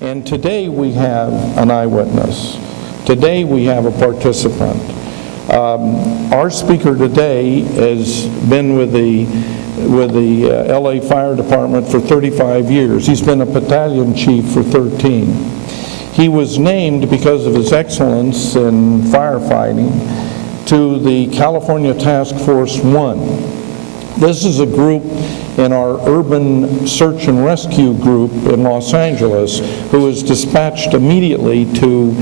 And today we have an eyewitness. Today we have a participant. Our speaker today has been with the LA Fire Department for 35 years. He's been a battalion chief for 13. He was named, because of his excellence in firefighting, to the California Task Force 1. This is a group in our urban search and rescue group in Los Angeles who is dispatched immediately to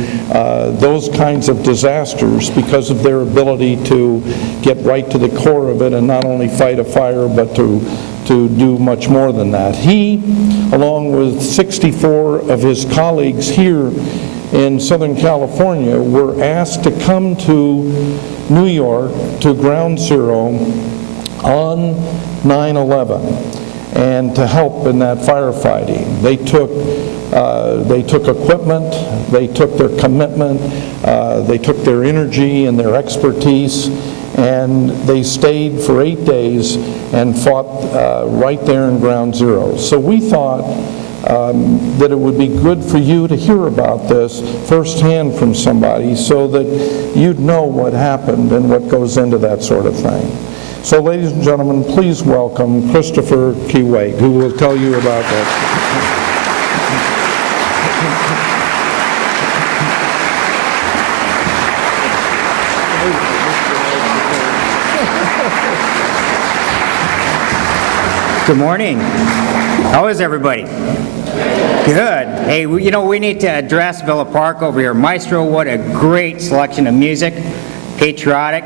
those kinds of disasters because of their ability to get right to the core of it and not only fight a fire but to do much more than that. He, along with 64 of his colleagues here in Southern California, were asked to come to New York to Ground Zero on 9/11 and to help in that firefighting. They took equipment, they took their commitment, they took their energy and their expertise, and they stayed for 8 days and fought right there in Ground Zero. So we thought that it would be good for you to hear about this firsthand from somebody so that you'd know what happened and what goes into that sort of thing. So ladies and gentlemen, please welcome Christopher Kawai, who will tell you about that. Good morning. How is everybody? Good. Hey, you know, we need to address Villa Park over here. Maestro, what a great selection of music. Patriotic.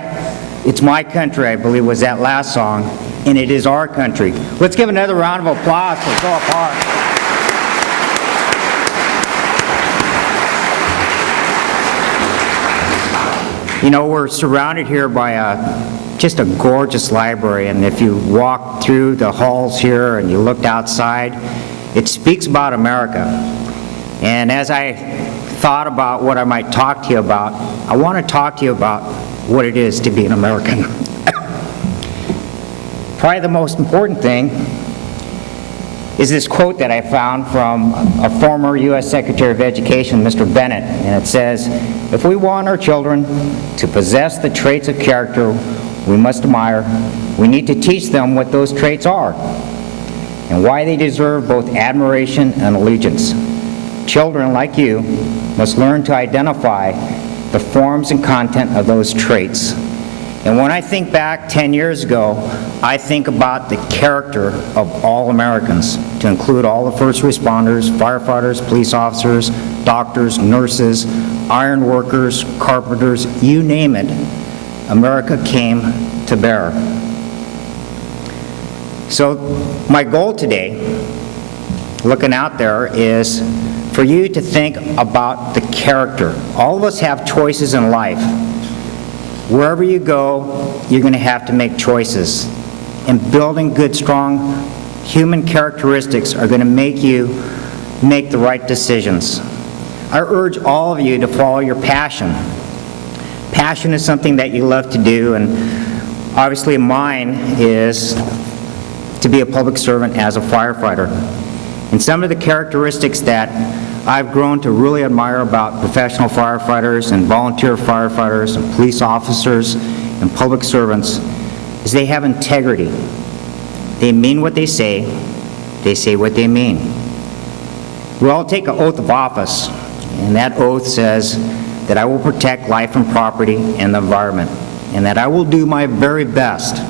It's My Country, I believe, was that last song, and it is our country. Let's give another round of applause for Villa Park. You know, we're surrounded here by just a gorgeous library, and if you walk through the halls here and you looked outside, it speaks about America. And as I thought about what I might talk to you about, I want to talk to you about what it is to be an American. Probably the most important thing is this quote that I found from a former U.S. Secretary of Education, Mr. Bennett, and it says, "If we want our children to possess the traits of character we must admire, we need to teach them what those traits are and why they deserve both admiration and allegiance. Children like you must learn to identify the forms and content of those traits." And when I think back 10 years ago, I think about the character of all Americans, to include all the first responders, firefighters, police officers, doctors, nurses, iron workers, carpenters, you name it, America came to bear. So my goal today, looking out there, is for you to think about the character. All of us have choices in life. Wherever you go, you're going to have to make choices. And building good, strong human characteristics are going to make you make the right decisions. I urge all of you to follow your passion. Passion is something that you love to do, and obviously mine is to be a public servant as a firefighter. And some of the characteristics that I've grown to really admire about professional firefighters and volunteer firefighters and police officers and public servants is they have integrity. They mean what they say what they mean. We all take an oath of office, and that oath says that I will protect life and property and the environment, and that I will do my very best.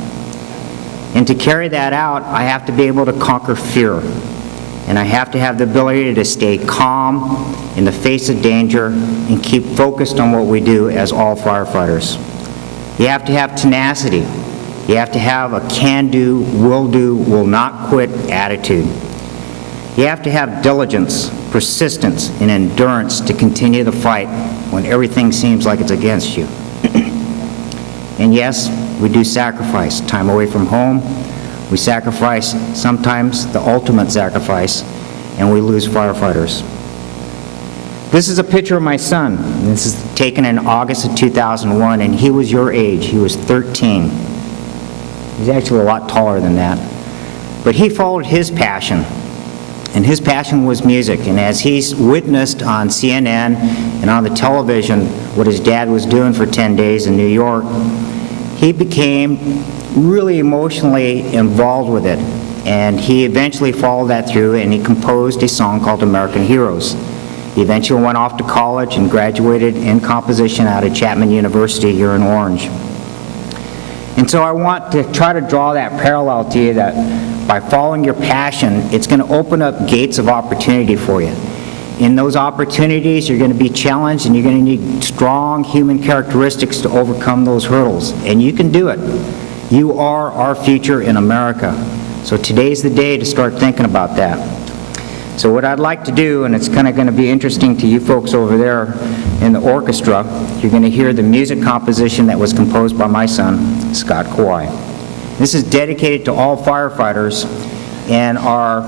And to carry that out, I have to be able to conquer fear. And I have to have the ability to stay calm in the face of danger and keep focused on what we do as all firefighters. You have to have tenacity. You have to have a can-do, will-do, will-not-quit attitude. You have to have diligence, persistence, and endurance to continue the fight when everything seems like it's against you. And yes, we do sacrifice time away from home. We sacrifice, sometimes the ultimate sacrifice, and we lose firefighters. This is a picture of my son. This is taken in August of 2001, and he was your age. He was 13. He's actually a lot taller than that. But he followed his passion. And his passion was music. And as he's witnessed on CNN and on the television what his dad was doing for 10 days in New York, he became really emotionally involved with it. And he eventually followed that through, and he composed a song called American Heroes. He eventually went off to college and graduated in composition out of Chapman University here in Orange. And so I want to try to draw that parallel to you, that by following your passion, it's going to open up gates of opportunity for you. In those opportunities, you're going to be challenged, and you're going to need strong human characteristics to overcome those hurdles. And you can do it. You are our future in America. So today's the day to start thinking about that. So what I'd like to do, and it's kind of going to be interesting to you folks over there in the orchestra, you're going to hear the music composition that was composed by my son, Scott Kawai. This is dedicated to all firefighters, and our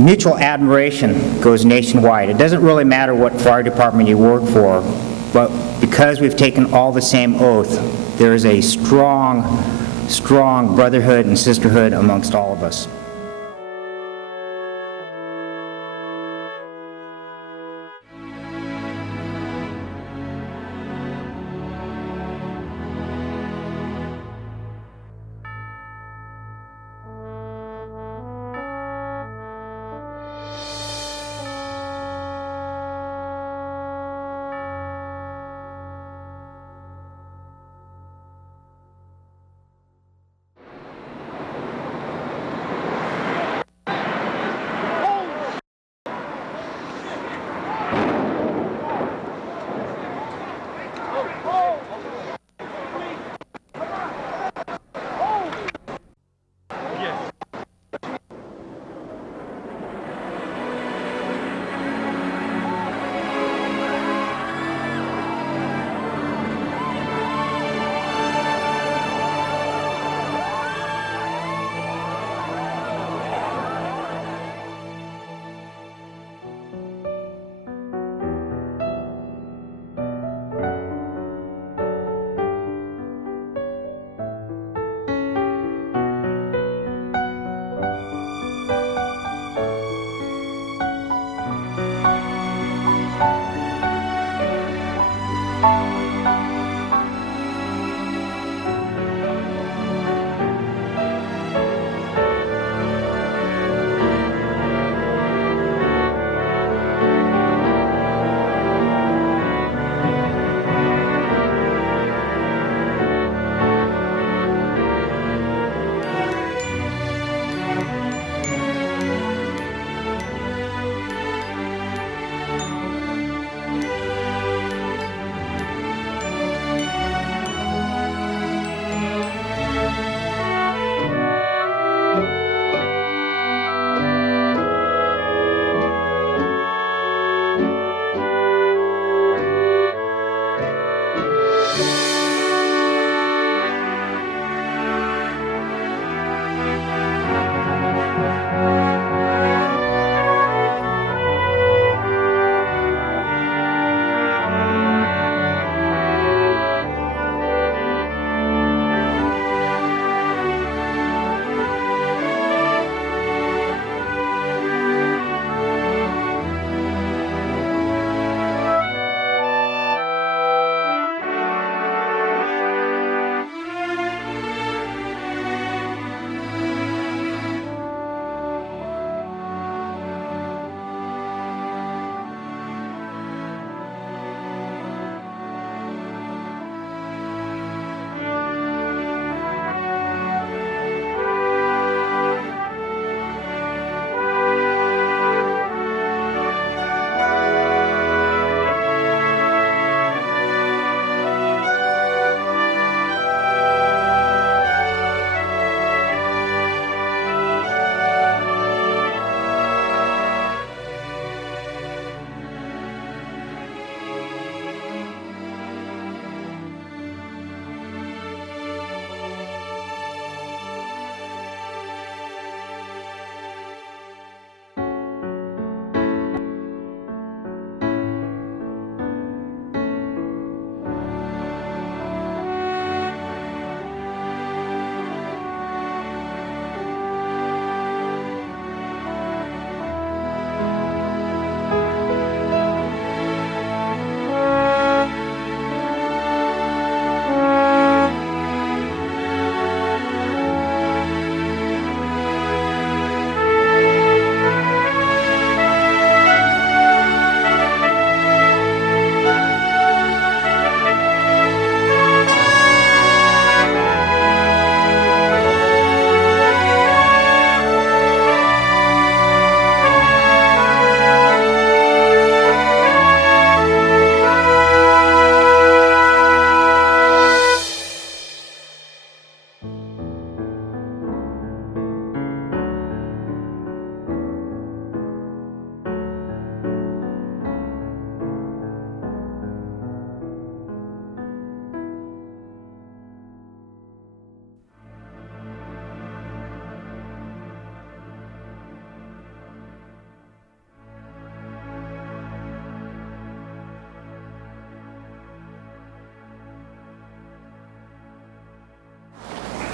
mutual admiration goes nationwide. It doesn't really matter what fire department you work for, but because we've taken all the same oath, there is a strong brotherhood and sisterhood amongst all of us.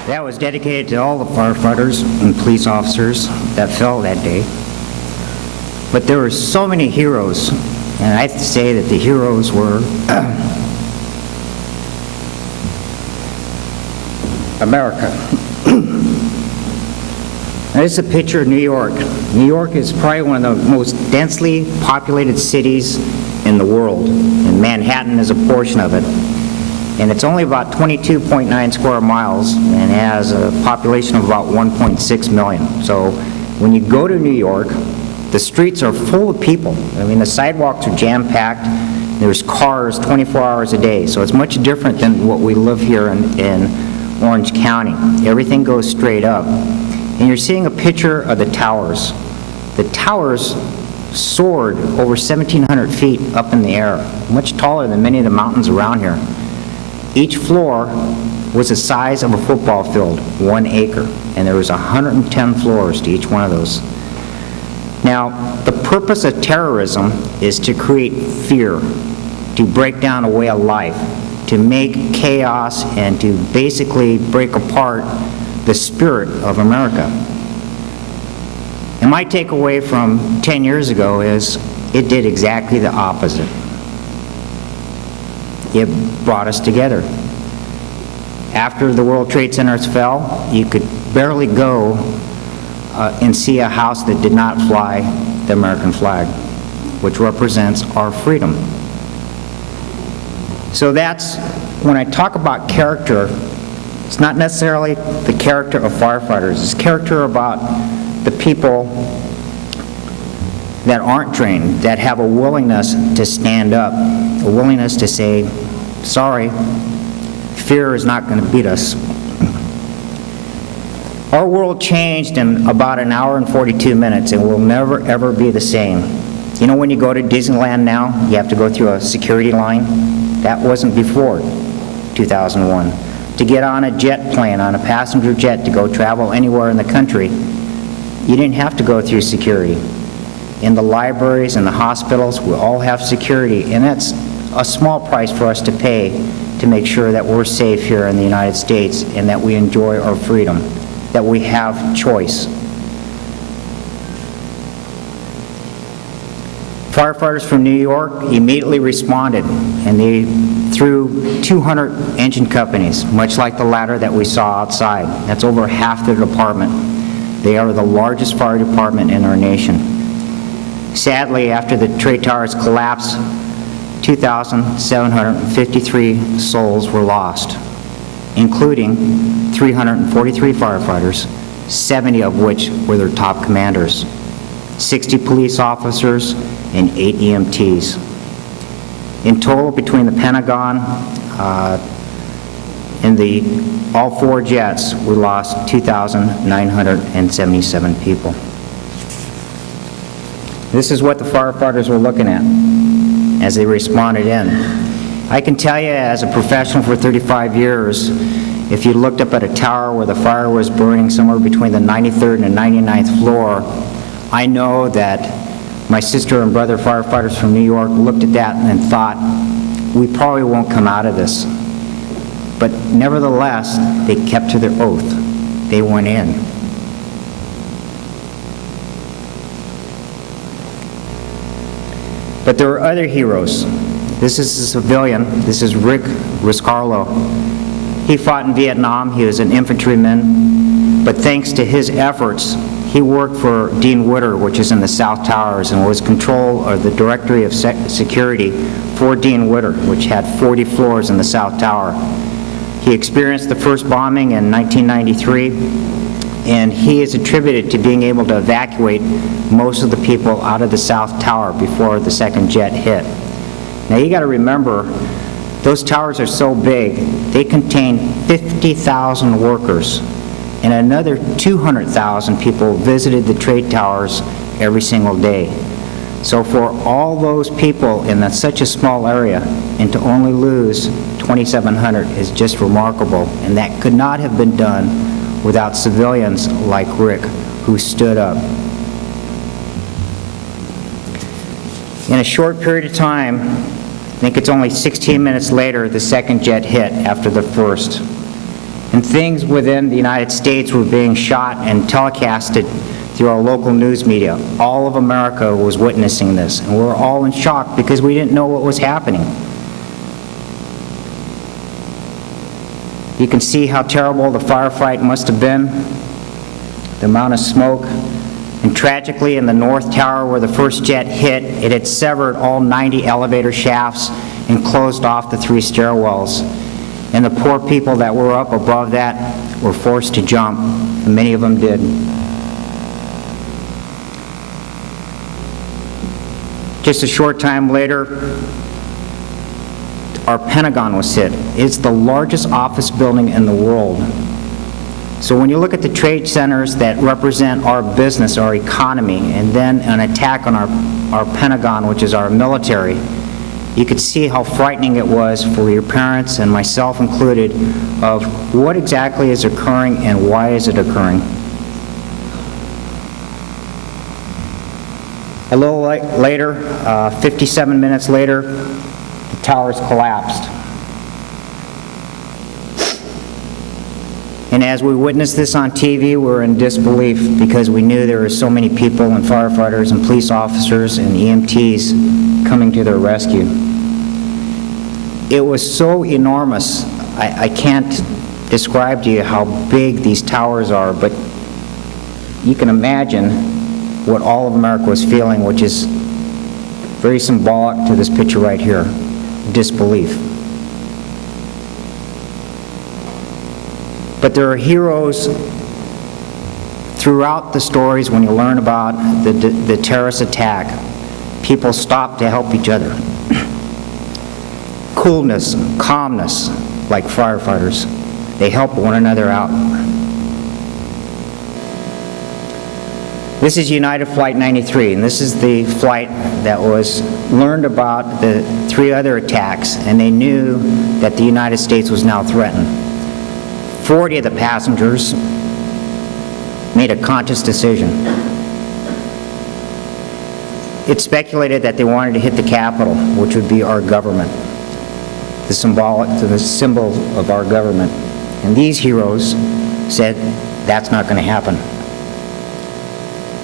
That was dedicated to all the firefighters and police officers that fell that day. But there were so many heroes, and I have to say that the heroes were America. Now, this is a picture of New York. New York is probably one of the most densely populated cities in the world, and Manhattan is a portion of it. And it's only about 22.9 square miles and has a population of about 1.6 million. So when you go to New York, the streets are full of people. I mean, the sidewalks are jam-packed. There's cars 24 hours a day. So it's much different than what we live here in Orange County. Everything goes straight up. And you're seeing a picture of the towers. The towers soared over 1,700 feet up in the air, much taller than many of the mountains around here. Each floor was the size of a football field, 1 acre, and there was 110 floors to each one of those. Now, the purpose of terrorism is to create fear, to break down a way of life, to make chaos, and to basically break apart the spirit of America. And my takeaway from 10 years ago is it did exactly the opposite. It brought us together. After the World Trade Centers fell, you could barely go and see a house that did not fly the American flag, which represents our freedom. So that's, when I talk about character, it's not necessarily the character of firefighters. It's character about the people that aren't trained, that have a willingness to stand up, a willingness to say, sorry, fear is not going to beat us. Our world changed in about an hour and 42 minutes and will never, ever be the same. You know, when you go to Disneyland now, you have to go through a security line. That wasn't before 2001. To get on a jet plane, on a passenger jet, to go travel anywhere in the country, you didn't have to go through security. In the libraries and the hospitals, we all have security, and that's a small price for us to pay to make sure that we're safe here in the United States and that we enjoy our freedom, that we have choice. Firefighters from New York immediately responded, and they threw 200 engine companies, much like the ladder that we saw outside. That's over half the department. They are the largest fire department in our nation. Sadly, after the trade towers collapsed, 2,753 souls were lost, including 343 firefighters, 70 of which were their top commanders, 60 police officers, and 8 EMTs. In total, between the Pentagon and all 4 jets, we lost 2,977 people. This is what the firefighters were looking at as they responded in. I can tell you, as a professional for 35 years, if you looked up at a tower where the fire was burning somewhere between the 93rd and the 99th floor, I know that my sister and brother firefighters from New York looked at that and thought, we probably won't come out of this. But nevertheless, they kept to their oath. They went in. But there are other heroes. This is a civilian. This is Rick Riscarlo. He fought in Vietnam. He was an infantryman. But thanks to his efforts, he worked for Dean Witter, which is in the South Towers, and was control of the Directory of Security for Dean Witter, which had 40 floors in the South Tower. He experienced the first bombing in 1993, and he is attributed to being able to evacuate most of the people out of the South Tower before the second jet hit. Now you got to remember, those towers are so big, they contain 50,000 workers, and another 200,000 people visited the trade towers every single day. So for all those people in such a small area, and to only lose 2,700 is just remarkable, and that could not have been done without civilians like Rick, who stood up. In a short period of time, I think it's only 16 minutes later, the second jet hit after the first. And and things within the United States were being shot and telecasted through our local news media. All of America was witnessing this, and we were all in shock because we didn't know what was happening. You can see how terrible the firefight must have been, the amount of smoke. And tragically, in the North Tower where the first jet hit, it had severed all 90 elevator shafts and closed off the 3 stairwells. And the poor people that were up above that were forced to jump, and many of them did. Just a short time later, our Pentagon was hit. It's the largest office building in the world. So when you look at the trade centers that represent our business, our economy, and then an attack on our Pentagon, which is our military, you could see how frightening it was for your parents, and myself included, of what exactly is occurring and why is it occurring. A little later, 57 minutes later, the towers collapsed. And as we witnessed this on TV, we were in disbelief because we knew there were so many people and firefighters and police officers and EMTs coming to their rescue. It was so enormous, I can't describe to you how big these towers are, but you can imagine what all of America was feeling, which is very symbolic to this picture right here, disbelief. But there are heroes throughout the stories when you learn about the terrorist attack. People stop to help each other. Coolness, calmness, like firefighters. They help one another out. This is United Flight 93, and this is the flight that was learned about the 3 other attacks, and they knew that the United States was now threatened. 40 of the passengers made a conscious decision. It's speculated that they wanted to hit the Capitol, which would be our government, the symbol of our government. And these heroes said, that's not going to happen.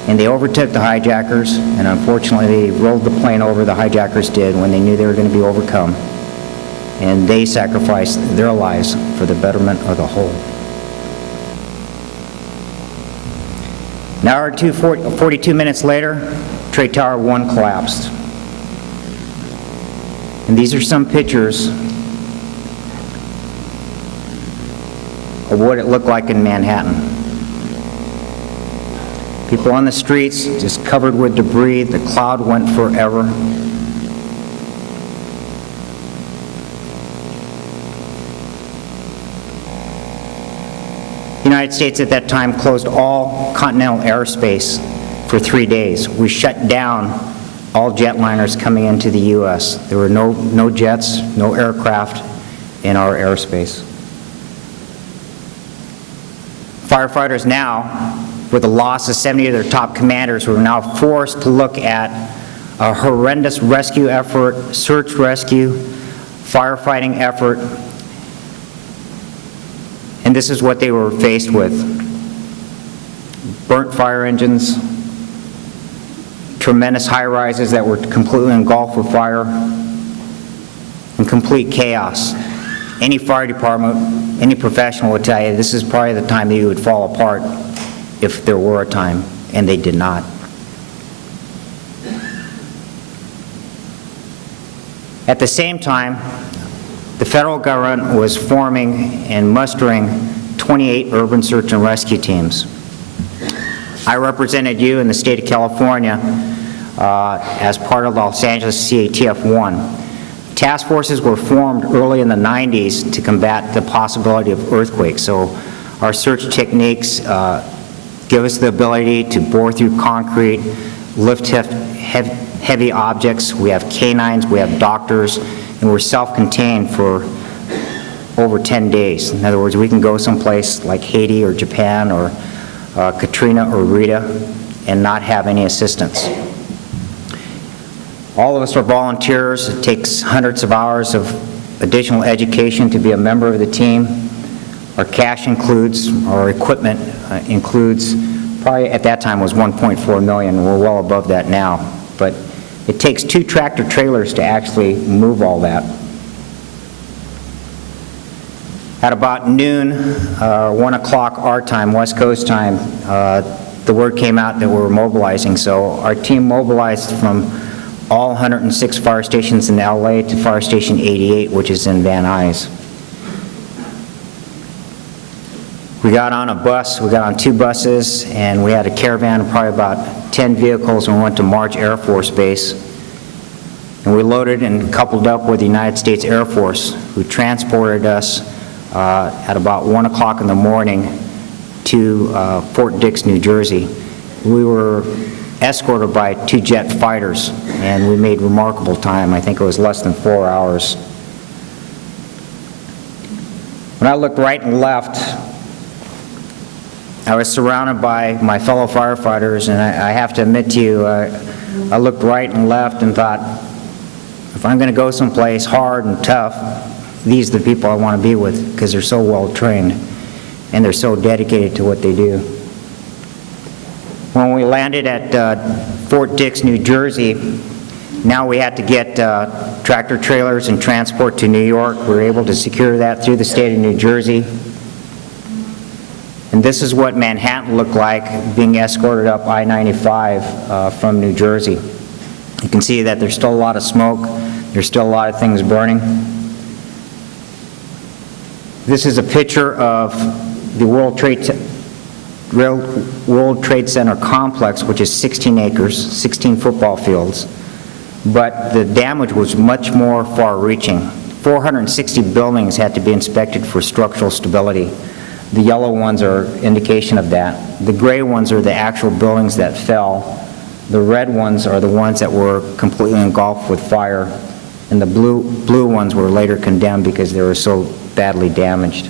And they overtook the hijackers, and unfortunately they rolled the plane over, the hijackers did, when they knew they were going to be overcome. And they sacrificed their lives for the betterment of the whole. An hour or 42 minutes later, Trade Tower 1 collapsed. And these are some pictures of what it looked like in Manhattan. People on the streets just covered with debris. The cloud went forever. The United States at that time closed all continental airspace for 3 days. We shut down all jetliners coming into the U.S. There were no jets, no aircraft in our airspace. Firefighters now, with the loss of 70 of their top commanders, were now forced to look at a horrendous rescue effort, search rescue, firefighting effort. And this is what they were faced with. Burnt fire engines, tremendous high-rises that were completely engulfed with fire, and complete chaos. Any fire department, any professional would tell you this is probably the time that you would fall apart if there were a time, and they did not. At the same time, the federal government was forming and mustering 28 urban search and rescue teams. I represented you in the state of California as part of Los Angeles CATF-1. Task forces were formed early in the 90s to combat the possibility of earthquakes. So our search techniques give us the ability to bore through concrete, lift heavy objects. We have canines, we have doctors, and we're self-contained for over 10 days. In other words, we can go someplace like Haiti or Japan or Katrina or Rita and not have any assistance. All of us are volunteers. It takes hundreds of hours of additional education to be a member of the team. Our cash includes, our equipment includes, probably at that time was 1.4 million. We're well above that now. But it takes 2 tractor trailers to actually move all that. At about noon, 1 o'clock our time, West Coast time, the word came out that we were mobilizing. So our team mobilized from all 106 fire stations in LA to Fire Station 88, which is in Van Nuys. We got on a bus, we got on 2 buses, and we had a caravan of probably about 10 vehicles, and we went to March Air Force Base. And we loaded and coupled up with the United States Air Force, who transported us at about 1 o'clock in the morning to Fort Dix, New Jersey. We were escorted by 2 jet fighters, and we made remarkable time. I think it was less than 4 hours. When I looked right and left, I was surrounded by my fellow firefighters, and I have to admit to you, I looked right and left and thought, if I'm going to go someplace hard and tough, these are the people I want to be with, because they're so well trained and they're so dedicated to what they do. When we landed at Fort Dix, New Jersey, now we had to get tractor trailers and transport to New York. We were able to secure that through the state of New Jersey. And this is what Manhattan looked like being escorted up I-95 from New Jersey. You can see that there's still a lot of smoke. There's still a lot of things burning. This is a picture of the World Trade Center complex, which is 16 acres, 16 football fields. But the damage was much more far-reaching. 460 buildings had to be inspected for structural stability. The yellow ones are indication of that. The gray ones are the actual buildings that fell. The red ones are the ones that were completely engulfed with fire. And the blue ones were later condemned because they were so badly damaged.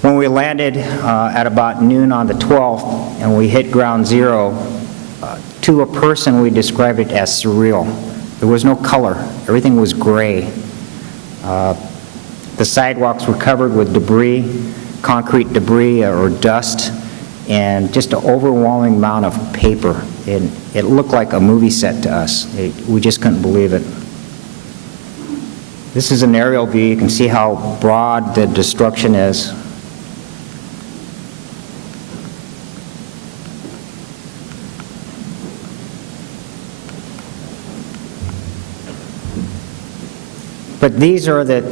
When we landed at about noon on the 12th and we hit ground zero, to a person we described it as surreal. There was no color. Everything was gray. The sidewalks were covered with debris, concrete debris or dust, and just an overwhelming amount of paper. It looked like a movie set to us. We just couldn't believe it. This is an aerial view. You can see how broad the destruction is. But these are the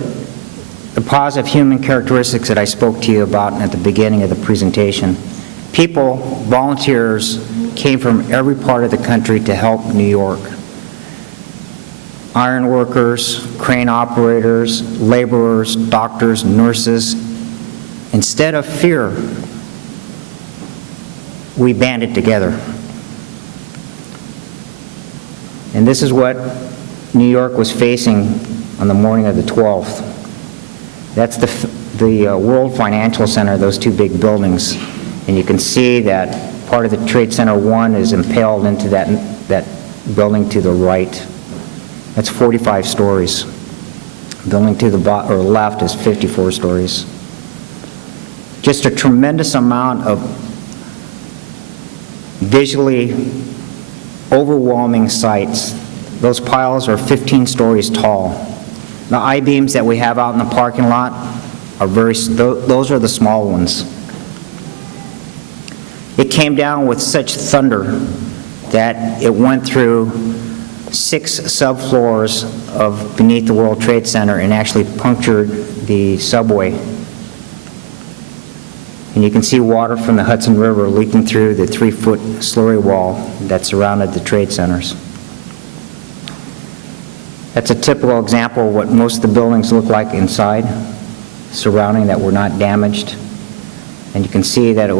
positive human characteristics that I spoke to you about at the beginning of the presentation. People, volunteers, came from every part of the country to help New York. Iron workers, crane operators, laborers, doctors, nurses. Instead of fear, we banded together. And this is what New York was facing on the morning of the 12th. That's the World Financial Center, those 2 big buildings. And you can see that part of the Trade Center 1 is impaled into that building to the right. That's 45 stories. The building to the left is 54 stories. Just a tremendous amount of visually overwhelming sights. Those piles are 15 stories tall. The I-beams that we have out in the parking lot are those are the small ones. It came down with such thunder that it went through 6 subfloors of beneath the World Trade Center and actually punctured the subway. And you can see water from the Hudson River leaking through the 3-foot slurry wall that surrounded the trade centers. That's a typical example of what most of the buildings look like inside, surrounding that were not damaged. And you can see that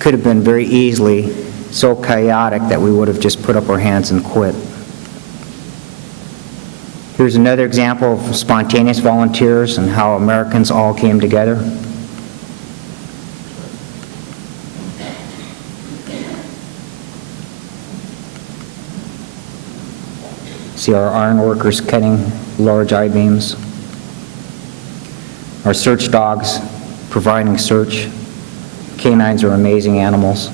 could have been very easily so chaotic that we would have just put up our hands and quit. Here's another example of spontaneous volunteers and how Americans all came together. See our iron workers cutting large I-beams. our search dogs providing search. Canines are amazing animals.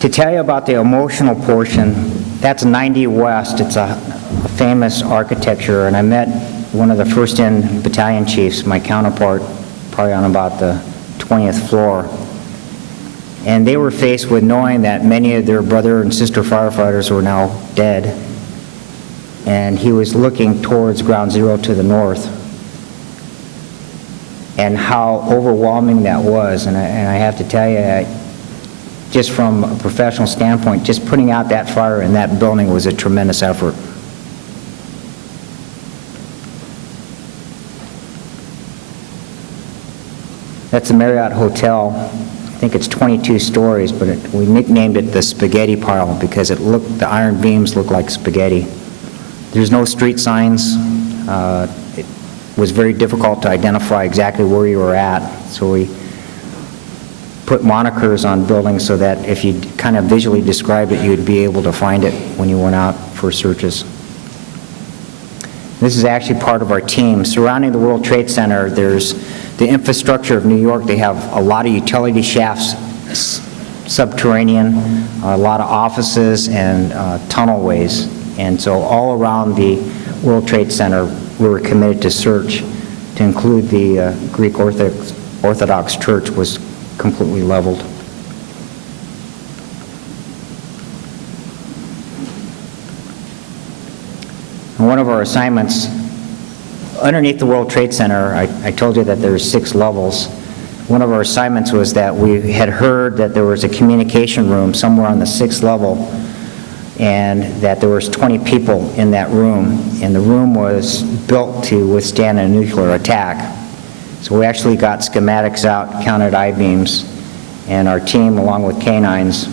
To tell you about the emotional portion, that's 90 West. It's a famous architecture, and I met one of the first-in battalion chiefs, my counterpart, probably on about the 20th floor. And they were faced with knowing that many of their brother and sister firefighters were now dead. And he was looking towards Ground Zero to the north. And how overwhelming that was. And I have to tell you, just from a professional standpoint, just putting out that fire in that building was a tremendous effort. That's the Marriott Hotel. I think it's 22 stories, but we nicknamed it the spaghetti pile because the iron beams look like spaghetti. There's no street signs. It was very difficult to identify exactly where you were at, so we put monikers on buildings so that if you kind of visually describe it, you'd be able to find it when you went out for searches. This is actually part of our team. Surrounding the World Trade Center, there's the infrastructure of New York. They have a lot of utility shafts, subterranean, a lot of offices and tunnelways. And so all around the World Trade Center, we were committed to search, to include the Greek Orthodox Church was completely leveled. And one of our assignments, underneath the World Trade Center, I told you that there's 6 levels. One of our assignments was that we had heard that there was a communication room somewhere on the 6th level, and that there was 20 people in that room, and the room was built to withstand a nuclear attack. So we actually got schematics out, counted I-beams, and our team, along with canines,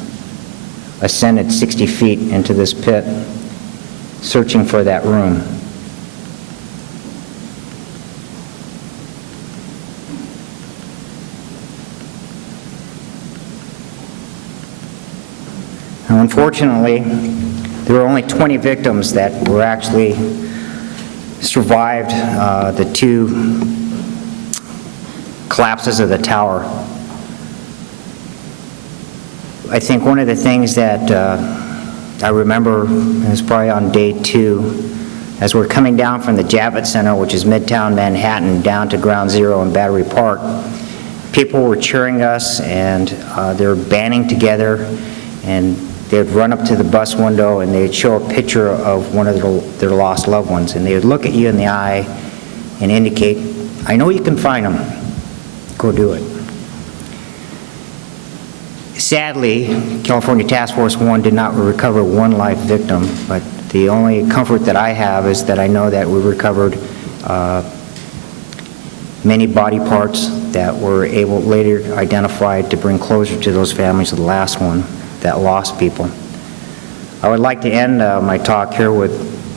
ascended 60 feet into this pit, searching for that room. Now, unfortunately, there were only 20 victims that were actually survived the 2 collapses of the tower. I think one of the things that I remember, it was probably on day 2, as we're coming down from the Javits Center, which is Midtown Manhattan, down to Ground Zero in Battery Park, people were cheering us, and they were banding together, and they'd run up to the bus window and they'd show a picture of one of their lost loved ones, and they would look at you in the eye and indicate, "I know you can find them. Go do it." Sadly, California Task Force 1 did not recover 1 live victim, but the only comfort that I have is that I know that we recovered many body parts that were later identified to bring closure to those families of the last one that lost people. I would like to end my talk here with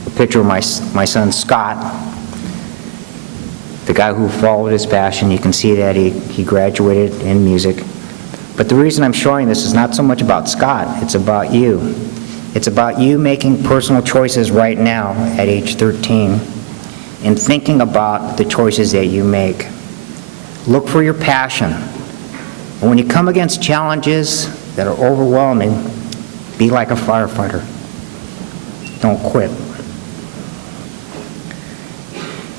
a picture of my son Scott, the guy who followed his passion. You can see that he graduated in music. But the reason I'm showing this is not so much about Scott, it's about you. It's about you making personal choices right now at age 13 and thinking about the choices that you make. Look for your passion. And when you come against challenges that are overwhelming, be like a firefighter. Don't quit.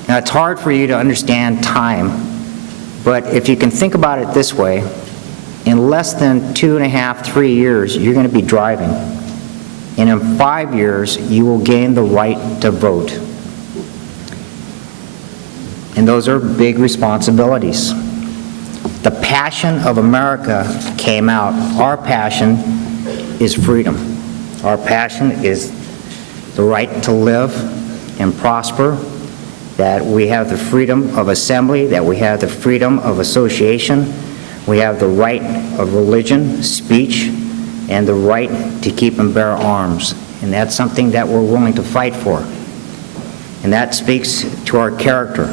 Now, it's hard for you to understand time, but if you can think about it this way, in less than 2.5, 3 years, you're going to be driving. And in 5 years, you will gain the right to vote. And those are big responsibilities. The passion of America came out. Our passion is freedom. Our passion is the right to live and prosper, that we have the freedom of assembly, that we have the freedom of association, we have the right of religion, speech, and the right to keep and bear arms. And that's something that we're willing to fight for. And that speaks to our character.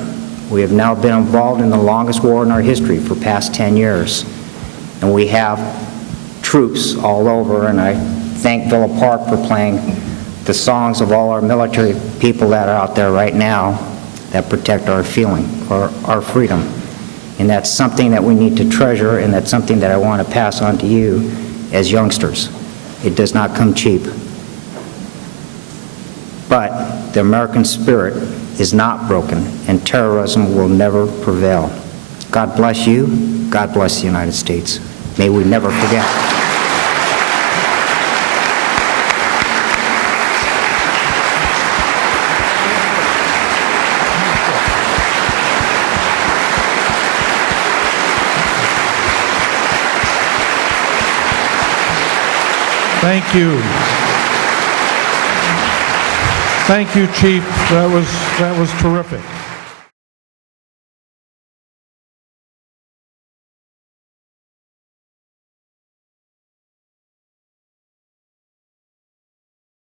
We have now been involved in the longest war in our history for past 10 years. And we have troops all over, and I thank Villa Park for playing the songs of all our military people that are out there right now that protect our feeling, or our freedom. And that's something that we need to treasure, and that's something that I want to pass on to you as youngsters. It does not come cheap. But the American spirit is not broken, and terrorism will never prevail. God bless you. God bless the United States. May we never forget. Thank you. Thank you, Chief. That was terrific.